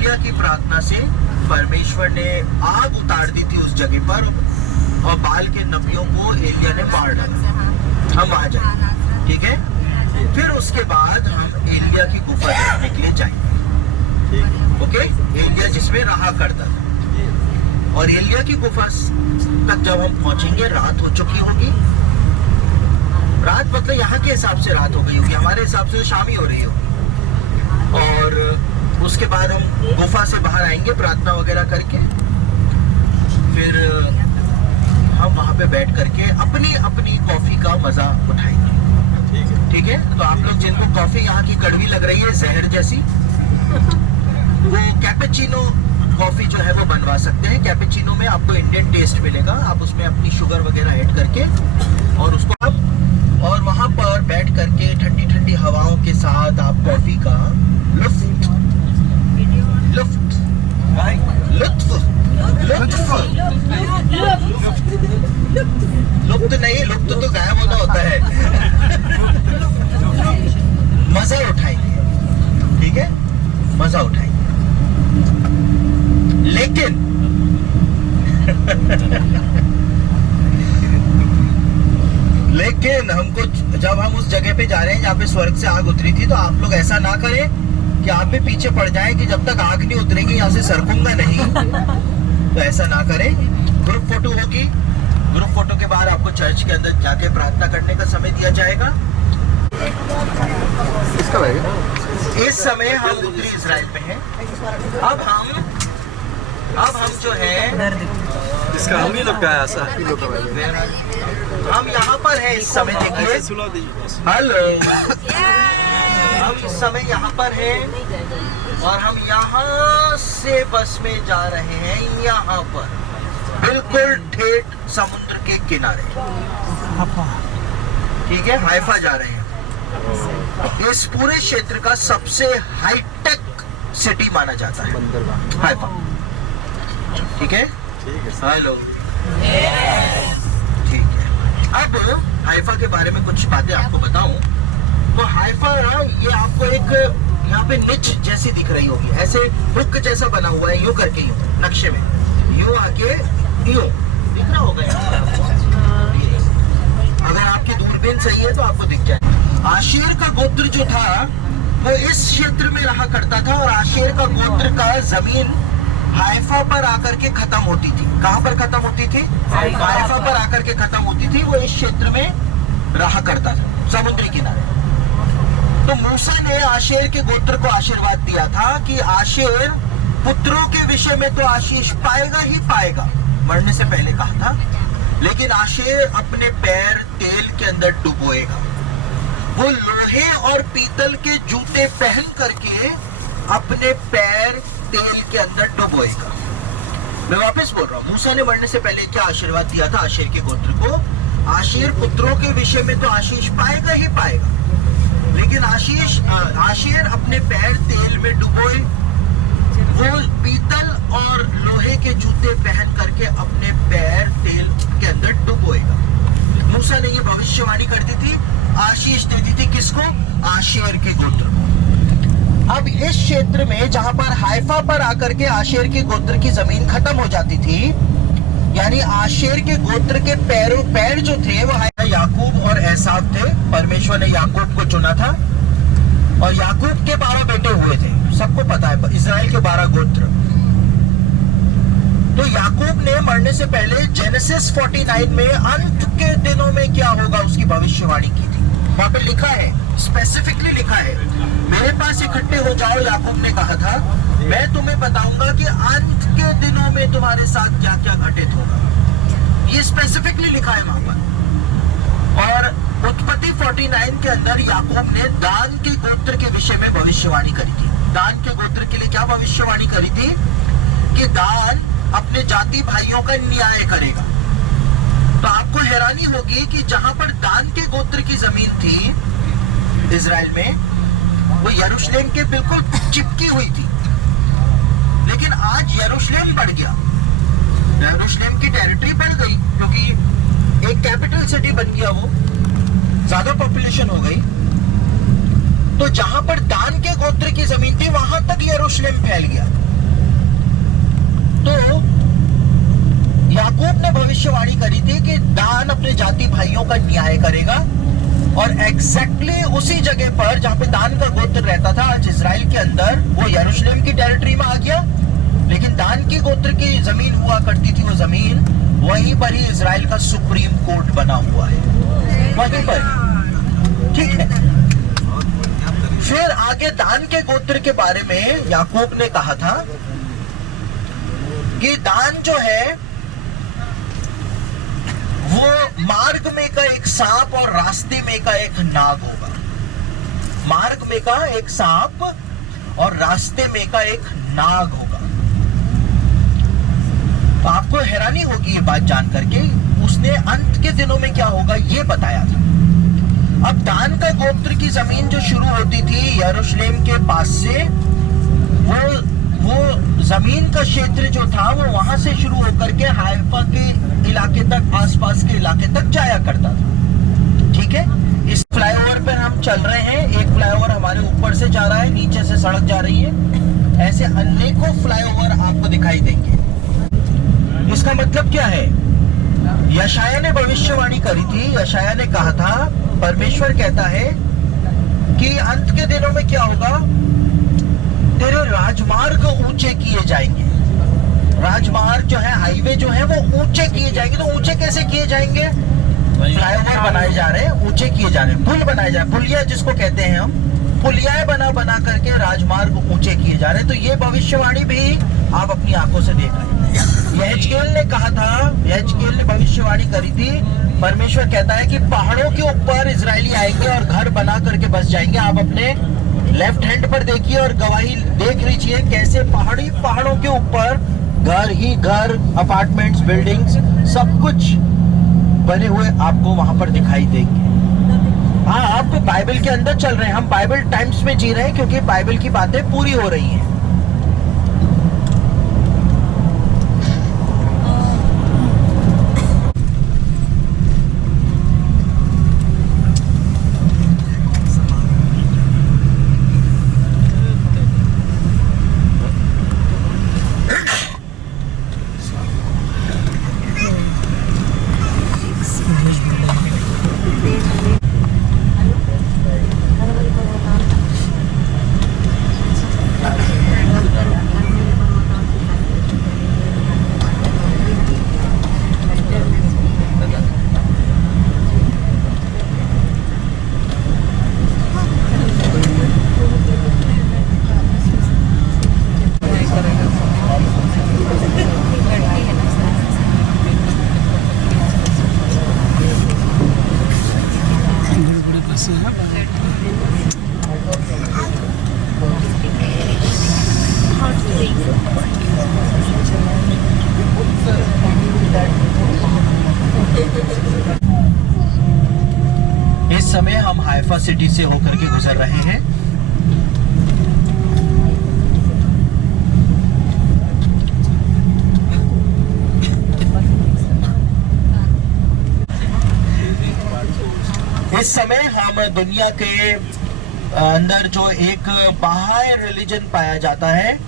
एलिया की प्रार्थना से परमेश्वर ने आग उतार दी थी उस जगह पर, और बाल के नबियों को एलिया ने मार डाला। हम आ जाए, ठीक है। फिर उसके बाद हम एलिया की गुफा देखने के लिए जाएंगे, ओके। एलिया जिसमें रहा करता था, और एलिया की गुफा तक जब हम पहुंचेंगे रात हो चुकी होगी। रात मतलब यहाँ के हिसाब से रात हो गई होगी, हमारे हिसाब से तो शाम ही हो रही होगी। और उसके बाद हम गुफा से बाहर आएंगे प्रार्थना वगैरह करके, फिर हम वहाँ पे बैठ करके अपनी अपनी कॉफी का मजा उठाएंगे, ठीक है। तो आप लोग जिनको कॉफी यहाँ की कड़वी लग रही है जहर जैसी, वो कैपेचिनो कॉफी जो है वो बनवा सकते हैं। कैपेचिनो में आपको इंडियन टेस्ट मिलेगा, आप उसमें अपनी शुगर वगैरह ऐड करके और उसको आप, और वहाँ पर बैठ करके ठंडी ठंडी हवाओं के साथ आप कॉफी का लुत्फ नहीं, लुत्फ तो गायब होना होता है। मजा उठाएंगे, ठीक है, मजा उठाएंगे। लेकिन हमको, जब हम उस जगह पे जा रहे हैं जहाँ पे स्वर्ग से आग उतरी थी, तो आप लोग ऐसा ना करें कि आप भी पीछे पड़ जाएं कि जब तक आग नहीं उतरेगी यहाँ से सरकूंगा नहीं। तो ऐसा ना करें। ग्रुप फोटो होगी, ग्रुप फोटो के बाद आपको चर्च के अंदर जाके प्रार्थना करने का समय दिया जाएगा। इस समय हम उत्तरी इजराइल में हैं। अब हम जो है इसका हम ही लोग का है ऐसा, हम यहाँ पर हैं इस समय, देखिए। हेलो, हम इस समय यहाँ पर हैं और हम यहाँ से बस में जा रहे हैं, यहाँ पर बिल्कुल ठेठ समुद्र के किनारे, ठीक है, हाइफा जा रहे हैं। इस पूरे क्षेत्र का सबसे हाईटेक सिटी माना जाता है हाइफा, ठीक है। हेलो, ठीक है। अब हाइफा के बारे में कुछ बातें आपको बताऊं तो हाइफा, ये आपको एक यहाँ पे निच जैसी दिख रही होगी, ऐसे हुक जैसा बना हुआ है, यूं करके, यूं नक्शे में यूं आके यूं दिख रहा होगा यहाँ। अगर आपकी दूरबीन सही है तो आपको दिख जाए। आशेर का गोत्र जो था वो इस क्षेत्र में रहा करता था, और आशेर का गोत्र का जमीन हाइफा पर आकर के खत्म होती थी। कहाँ पर खत्म होती थी? हाइफा पर आकर के खत्म होती थी। वो इस क्षेत्र में रहा करता था, समुद्री किनारे। तो मूसा ने आशेर के गोत्र को आशीर्वाद दिया था कि आशेर पुत्रों के विषय में तो आशीष पाएगा ही पाएगा, मरने से पहले कहा था, लेकिन आशेर अपने पैर तेल के अंदर डुबोएगा। वो लोहे और पीतल के जूते पहन करके अपने पैर तेल के अंदर डुबोएगा। मैं वापस बोल रहा हूँ, मूसा ने मरने से पहले क्या आशीर्वाद दिया था आशेर के गोत्र को? आशेर पुत्रों के विषय में तो आशीष पाएगा ही पाएगा, लेकिन आशेर अपने पैर तेल में डुबोए, वो पीतल और लोहे के जूते पहन करके अपने पैर तेल के अंदर डुबोएगा। मूसा ने ये भविष्यवाणी कर दी थी, आशीष दे दी थी किसको? आशेर के गोत्र को। अब इस क्षेत्र में जहां पर हाइफा पर आकर के आशेर के गोत्र की जमीन खत्म हो जाती थी, यानी आशेर के गोत्र के पैर जो थे वो याकूब और एसाव थे। परमेश्वर ने याकूब को चुना था, और याकूब के 12 बेटे हुए थे, सबको पता है, इजराइल के 12 गोत्र। तो याकूब ने मरने से पहले जेनेसिस 49 में अंत के दिनों में क्या होगा उसकी भविष्यवाणी की थी। वहां पे लिखा है, स्पेसिफिकली लिखा है, मेरे पास इकट्ठे हो जाओ, याकूब ने कहा था, मैं तुम्हें बताऊंगा कि अंत के दिनों में तुम्हारे साथ क्या क्या घटित होगा। ये स्पेसिफिकली लिखा है वहां पर। और उत्पत्ति 49 के अंदर याकूब ने दान के गोत्र के विषय में भविष्यवाणी करी थी। दान के गोत्र के लिए क्या भविष्यवाणी करी थी? कि दान अपने जाति भाइयों का न्याय करेगा। तो आपको हैरानी होगी कि जहां पर दान के गोत्र की जमीन थी इजराइल में, वो यरूशलेम के बिल्कुल चिपकी हुई थी, लेकिन आज यरूशलेम बढ़ गया, यरूशलेम की टेरिटरी बढ़ गई, क्योंकि एक कैपिटल सिटी बन गया, वो ज्यादा पॉपुलेशन हो गई। तो जहां पर दान के गोत्र की जमीन थी वहां तक यरूशलेम फैल गया। तो याकूब ने भविष्यवाणी करी थी कि दान अपने जाति भाइयों का न्याय करेगा, और एग्जैक्टली उसी जगह पर जहां पे दान का गोत्र रहता था आज इजराइल के अंदर, वो यरूशलेम की टेरिटरी में आ गया, लेकिन दान की गोत्र की जमीन हुआ करती थी, वो जमीन वहीं पर ही इजराइल का सुप्रीम कोर्ट बना हुआ है, वहीं पर। ठीक है, फिर आगे दान के गोत्र के बारे में याकूब ने कहा था कि दान जो है वो मार्ग में का एक सांप और रास्ते में का एक नाग होगा। मार्ग में का एक सांप और रास्ते में का एक नाग होगा। तो आपको हैरानी होगी ये बात जान करके, उसने अंत के दिनों में क्या होगा ये बताया था। अब दान का गोत्र की जमीन जो शुरू होती थी यरूशलेम के पास से, वो जमीन का क्षेत्र जो था वो वहां से शुरू होकर के हाइफा के इलाके तक, आसपास के इलाके तक जाया करता था। ठीक है, इस फ्लाईओवर पर हम चल रहे हैं, एक फ्लाईओवर हमारे ऊपर से जा रहा है, नीचे से सड़क जा रही है, ऐसे अनेकों फ्लाईओवर आपको दिखाई देंगे। इसका मतलब क्या है? यशाया ने भविष्यवाणी करी थी, यशाया ने कहा था, परमेश्वर कहता है कि अंत के दिनों में क्या होगा, तेरे राजमार्ग ऊंचे किए जाएंगे। राजमार्ग जो है, हाईवे जो है वो ऊंचे किए जाएंगे। तो ऊंचे कैसे किए जाएंगे? फ्लाईओवर बनाए जा रहे हैं, ऊंचे किए जा रहे हैं, पुल बनाए जा रहे हैं, पुलिया जिसको कहते हैं हम, पुलियाएं बना करके राजमार्ग ऊंचे किए जा रहे हैं। तो ये भविष्यवाणी भी आप अपनी आंखों से देख रहे हैं। यहेजकेल ने कहा था, यहेजकेल ने भविष्यवाणी करी थी, परमेश्वर कहता है कि पहाड़ों के ऊपर इजरायली आएंगे और घर बना करके बस जाएंगे। आप अपने लेफ्ट हैंड पर देखिए और गवाही देख लीजिए कैसे पहाड़ों के ऊपर घर ही घर, अपार्टमेंट्स, बिल्डिंग्स, सब कुछ बने हुए आपको वहां पर दिखाई देंगे। हाँ, आप बाइबल के अंदर चल रहे हैं, हम बाइबल टाइम्स में जी रहे हैं क्योंकि बाइबल की बातें पूरी हो रही हैं। इस समय हम हाइफा सिटी से होकर के गुजर रहे हैं। इस समय हम दुनिया के अंदर जो एक बहाई रिलीजन पाया जाता है,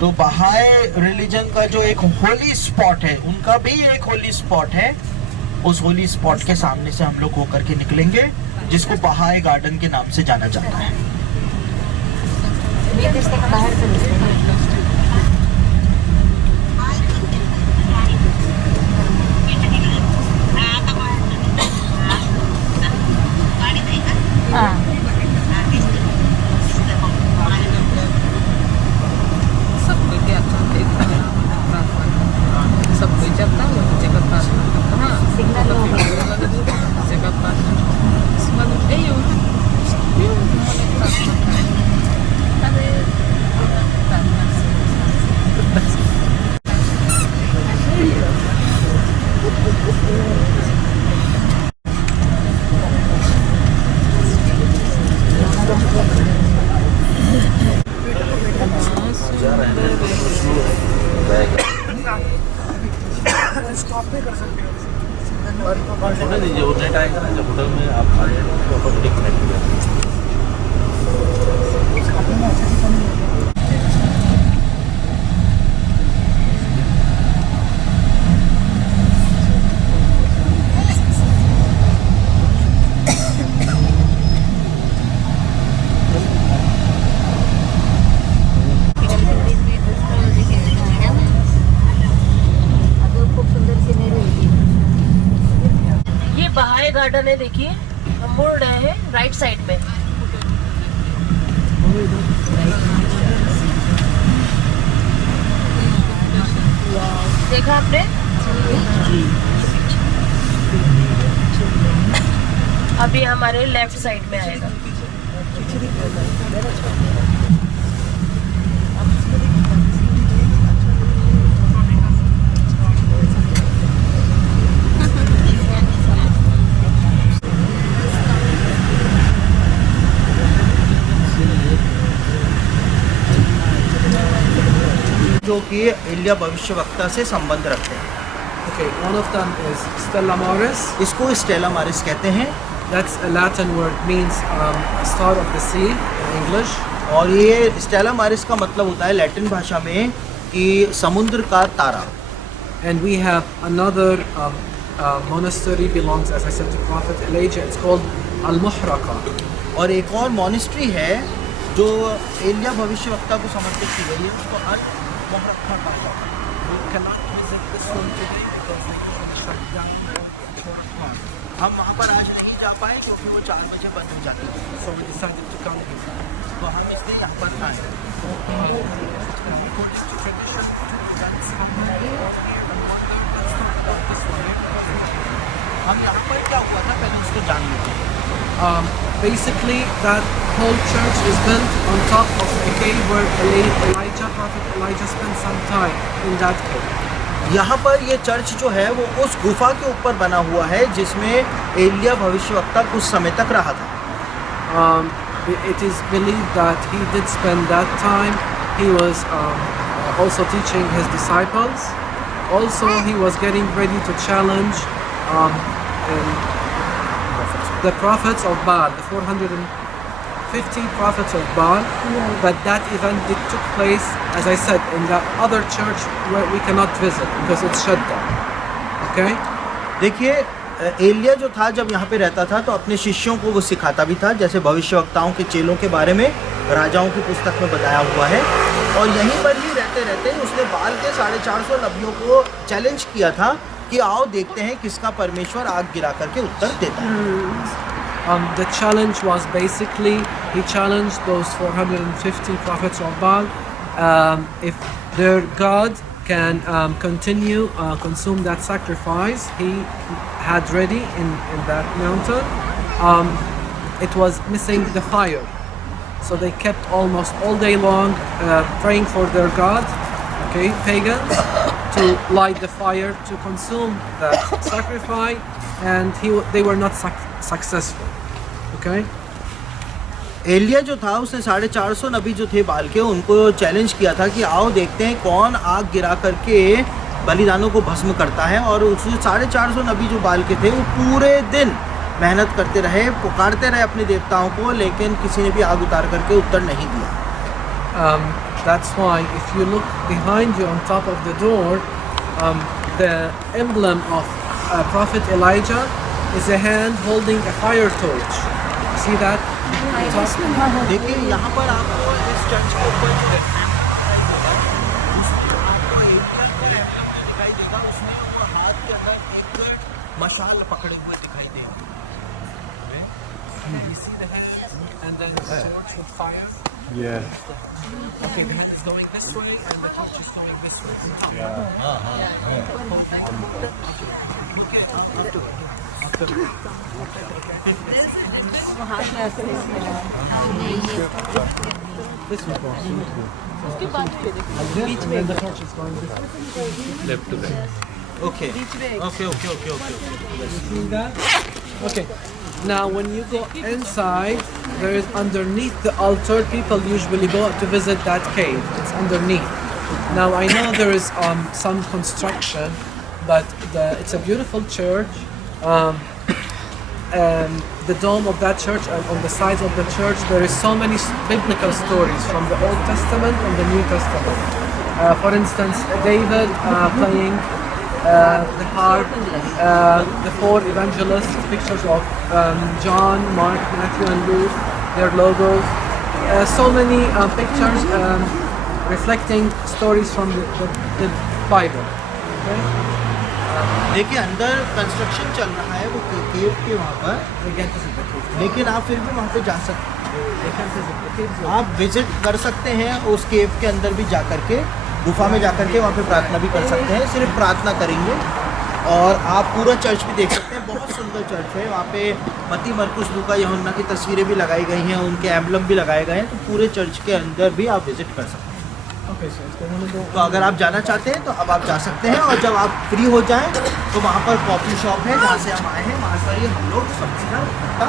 तो बहाई रिलीजन का जो एक होली स्पॉट है, उनका भी एक होली स्पॉट है। उस होली स्पॉट के सामने से हम लोग होकर के निकलेंगे, जिसको बहाई गार्डन के नाम से जाना जाता है। होटल में आप गार्डन है, देखिए हम मुड़ रहे हैं राइट साइड में। देखा आपने? अभी हमारे लेफ्ट साइड में आएगा। जो कि एलिया भविष्यवक्ता से संबंध रखते हैं। Okay, one of them is Stella Maris. इसको स्टेला मारिस कहते हैं That's a Latin word, means star of the sea in English. और ये स्टेला मारिस का मतलब होता है लैटिन भाषा में कि समुद्र का तारा। And we have another monastery belongs, as I said, to Prophet Elijah. It's called Al-Muhraqa. और एक और मॉनेस्ट्री है जो एलिया भविष्यवक्ता को समर्पित की गई है, उसको अल मुहर्रका कहा जाता है। We cannot visit this one today because they usually shut down at 4 o'clock. हम वहाँ पर आज नहीं जा पाए क्योंकि वो 4 बजे बंद हो जाती है, So we decided to come here. तो हम इसलिए यहाँ पर आए। According to tradition, two events happened here and one started this way. हम यहाँ पर क्या हुआ था पहले उसको जान लेते हैं। Basically, that whole church is built on top of a cave where Prophet Elijah spent some time in that cave. यहाँ पर ये चर्च जो है वो उस गुफा के ऊपर बना हुआ है जिसमें एलिया भविष्यवक्ता कुछ समय तक रहा था। It is believed that he did spend that time. He was also teaching his disciples. Also, he was getting ready to challenge the prophets of Baal, the 450 prophets of Baal. But that event took place, as I said, in the other church where we cannot visit because it's shut down. Okay? देखिए एलिया जो था जब यहाँ पे रहता था तो अपने शिष्यों को वो सिखाता भी था, जैसे भविष्यवक्ताओं के चेलों के बारे में राजाओं की पुस्तक में बताया हुआ है। और यहीं पर ही रहते रहते उसने बाल के 450 नबियों को चैलेंज किया था कि आओ देखते हैं किसका परमेश्वर आग गिरा करके उत्तर देता है। The challenge was basically he challenged those 450 prophets of Baal if their God can continue consume that sacrifice he had ready in that mountain. It was missing the fire, so they kept almost all day long praying for their God, okay, pagans, to light the fire to consume that sacrifice, and they were not successful. Okay. Elia जो था उसने 450 नबी जो थे बाल के उनको challenge किया था कि आओ देखते हैं कौन आग गिरा करके बलिदानों को भस्म करता है। और उस 450 नबी जो बाल के थे वो पूरे दिन मेहनत करते रहे, पुकारते रहे अपने देवताओं को, लेकिन किसी ने भी आग उतार करके उत्तर नहीं दिया। That's why if you look behind you on top of the door, the emblem of Prophet Elijah is a hand holding a fire torch. See that? देखिए यहाँ पर आपको इस चर्च के ऊपर जो आपको एलिया का एम्ब्लम दिखाई देगा, उसमें वो हाथ के अंदर एक मशाल पकड़े हुए दिखाई देगा। You see the hand and then the torch with fire? Yeah. Okay, the hand is going this way and the torch is going this way. This way. And then the torch is going this way. Left to right. Okay okay okay okay okay See that? Okay. Now, when you go inside, there is underneath the altar. People usually go to visit that cave. It's underneath. Now, I know there is some construction, but it's a beautiful church. The dome of that church, on the sides of the church, there is so many biblical stories from the Old Testament and the New Testament. For instance, David playing the harp, the 4 evangelists, pictures of John, Mark, Matthew, and Luke, their logos. So many pictures reflecting stories from the Bible. Okay? देखिए अंदर construction चल रहा है वो केव के वहाँ पर, We get to see the cave. लेकिन आप फिर भी वहाँ पे जा सकते We can visit the caves. हैं, आप विजिट कर सकते हैं उस केव के अंदर भी जा कर के, गुफा में जा कर के वहाँ पे प्रार्थना भी कर सकते हैं, सिर्फ प्रार्थना करेंगे। और आप पूरा चर्च भी देख सकते हैं, बहुत सुंदर चर्च है। वहाँ पे मत्ती मरकुस लूका यूहन्ना की तस्वीरें भी लगाई गई हैं, उनके एम्बलम भी लगाए गए हैं, तो पूरे चर्च के अंदर भी आप विजिट कर सकते हैं। Okay, so if they want to go. तो अगर आप जाना चाहते हैं तो अब आप जा सकते हैं, और जब आप फ्री हो जाएं तो वहाँ पर कॉफ़ी शॉप है जहाँ से हम आए हैं, वहाँ पर ही हम लोग सब चीज़ें इकट्ठा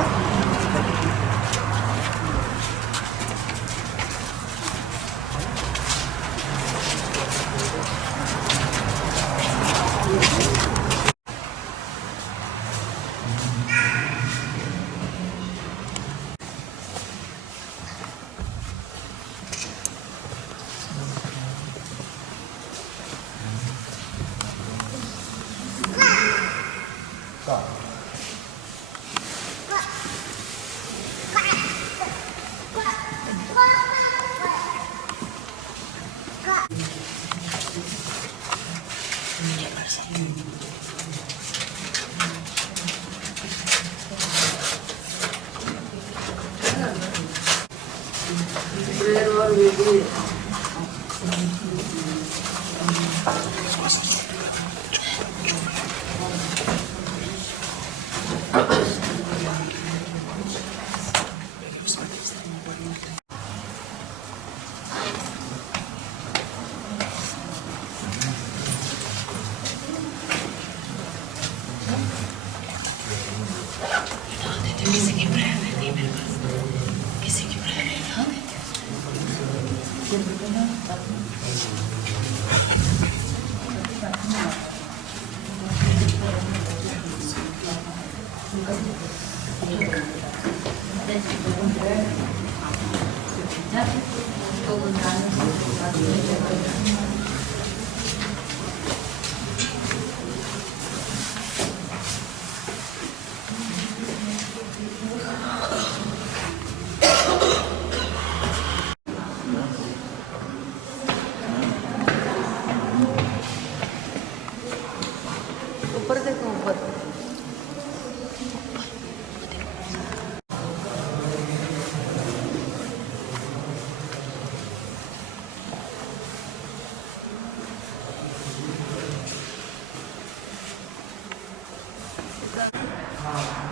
ऊपर देखो ऊपर। हाँ